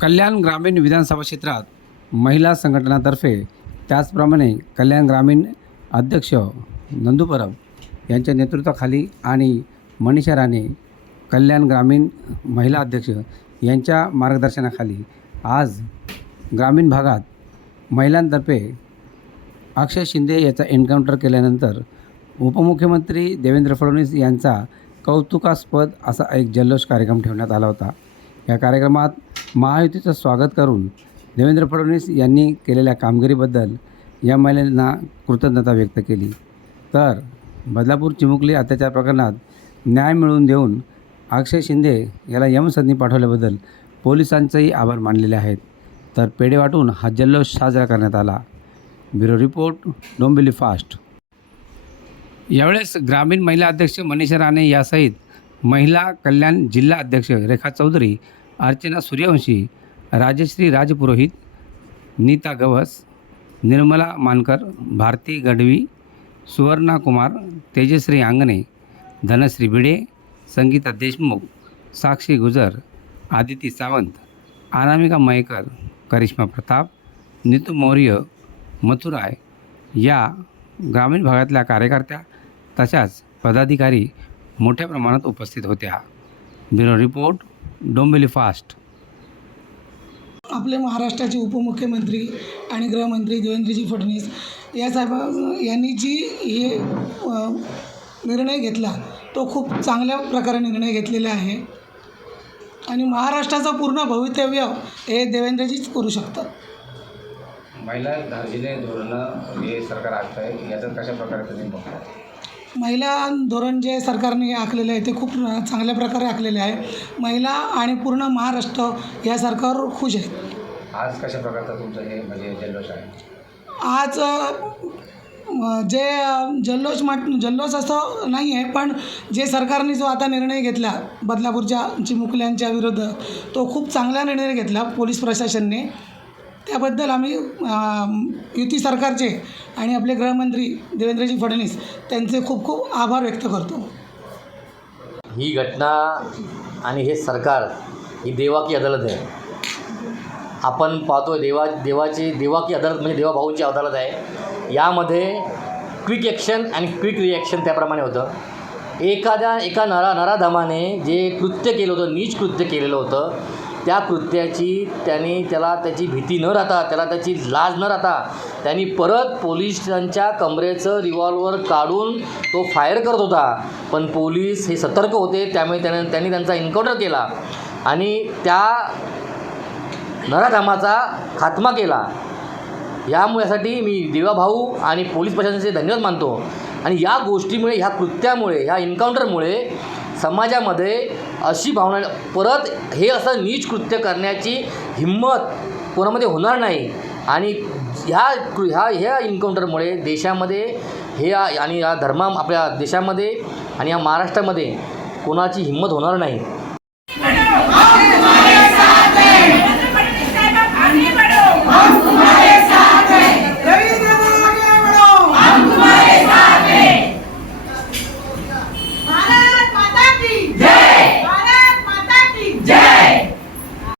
कल्याण ग्रामीण विधानसभा क्षेत्रात महिला संघटनातर्फे त्याचप्रमाणे कल्याण ग्रामीण अध्यक्ष नंदू परब यांच्या नेतृत्वाखाली आणि मनीषा राणे कल्याण ग्रामीण महिला अध्यक्ष यांच्या मार्गदर्शनाखाली आज ग्रामीण भागात महिलांतर्फे अक्षय शिंदे याचा एन्काउंटर केल्यानंतर उपमुख्यमंत्री देवेंद्र फडणवीस यांचा कौतुकास्पद असा एक जल्लोष कार्यक्रम ठेवण्यात आला होता. या कार्यक्रमात महायुतीचं स्वागत करून देवेंद्र फडणवीस यांनी केलेल्या कामगिरीबद्दल या महिलांना कृतज्ञता व्यक्त केली. तर बदलापूर चिमुकली अत्याचार प्रकरणात न्याय मिळवून देऊन अक्षय शिंदे याला यमसदनी पाठवल्याबद्दल पोलिसांचेही आभार मानलेले आहेत. तर पेढे वाटून हा जल्लोष साजरा करण्यात आला. Bureau report Dombivli fast. यावेळेस ग्रामीण महिला अध्यक्ष मनीषा राणे यासहित महिला कल्याण जिल्हा अध्यक्ष रेखा चौधरी अर्चना सूर्यवंशी राजश्री राजपुरोहित नीता गवस निर्मला मानकर भारती गडवी सुवर्णा कुमार तेजश्री आंगणे धनश्री भिडे संगीता देशमुख साक्षी गुजर आदिती सावंत अनामिका मयेकर करिश्मा प्रताप नितू मौर्य मथुराय या ग्रामीण भागातल्या कार्यकर्त्या तशाच पदाधिकारी मोठ्या प्रमाणात उपस्थित होत्या. Bureau report. डोंबिवली फास्ट आपले महाराष्ट्राचे उपमुख्यमंत्री आणि गृहमंत्री देवेंद्रजी फडणवीस या साहेब यांनी जी हे निर्णय घेतला तो खूप चांगल्या प्रकारे निर्णय घेतलेला आहे. आणि महाराष्ट्राचं पूर्ण भवितव्य हे देवेंद्रजीच करू शकतात. महिला दार्जिने धोरणं हे सरकार आखत आहे याचं कशा प्रकारे तुम्ही बघता? महिला धोरण जे सरकारने आखलेलं आहे ते खूप चांगल्या प्रकारे आखलेले आहे. महिला आणि पूर्ण महाराष्ट्र या सरकारवर खुश आहेत आज कशा प्रकारचं तुमचं हे म्हणजे जल्लोष आहे? आज जे जल्लोष म्हट जल्लोष असं नाही आहे पण जे सरकारने जो आता निर्णय घेतला बदलापूरच्या चिमुकल्यांच्या विरुद्ध तो खूप चांगला निर्णय घेतला पोलीस प्रशासनने. त्याबद्दल आम्ही युती सरकारचे आणि आपले गृहमंत्री देवेंद्रजी फडणवीस त्यांचे खूप खूप आभार व्यक्त करतो. ही घटना आणि हे सरकार ही देवाकी अदालत आहे. आपण पाहतो देवा देवाची देवाकी अदालत म्हणजे देवाभाऊंची अदालत आहे. यामध्ये क्विक ॲक्शन आणि क्विक रिॲक्शन त्याप्रमाणे होतं. एखाद्या एका नरा नराधमाने जे कृत्य केलं होतं नीच कृत्य केलेलं होतं त्या कृत्याची त्याने त्याला त्याची भीती न राहता त्याला त्याची लाज न राहता त्यांनी परत पोलिसांच्या कमरेचं रिव्हॉल्वर काढून तो फायर करत होता. पण पोलीस हे सतर्क होते त्यामुळे त्याने त्यांनी त्यांचा एन्काउंटर केला आणि त्या नराधामाचा खात्मा केला. यामुळेसाठी मी देवाभाऊ आणि पोलीस प्रशासनाचे धन्यवाद मानतो. आणि या गोष्टीमुळे ह्या कृत्यामुळे ह्या एन्काउंटरमुळे समाजामध्ये अशी भावना परत हे असं नीच कृत्य करण्याची हिंमत कोणामध्ये होणार नाही. आणि ह्या कृ- ह्या ह्या इन्काउंटरमुळे देशामध्ये हे आणि या धर्मा आपल्या देशामध्ये आणि या महाराष्ट्रामध्ये कोणाची हिंमत होणार नाही.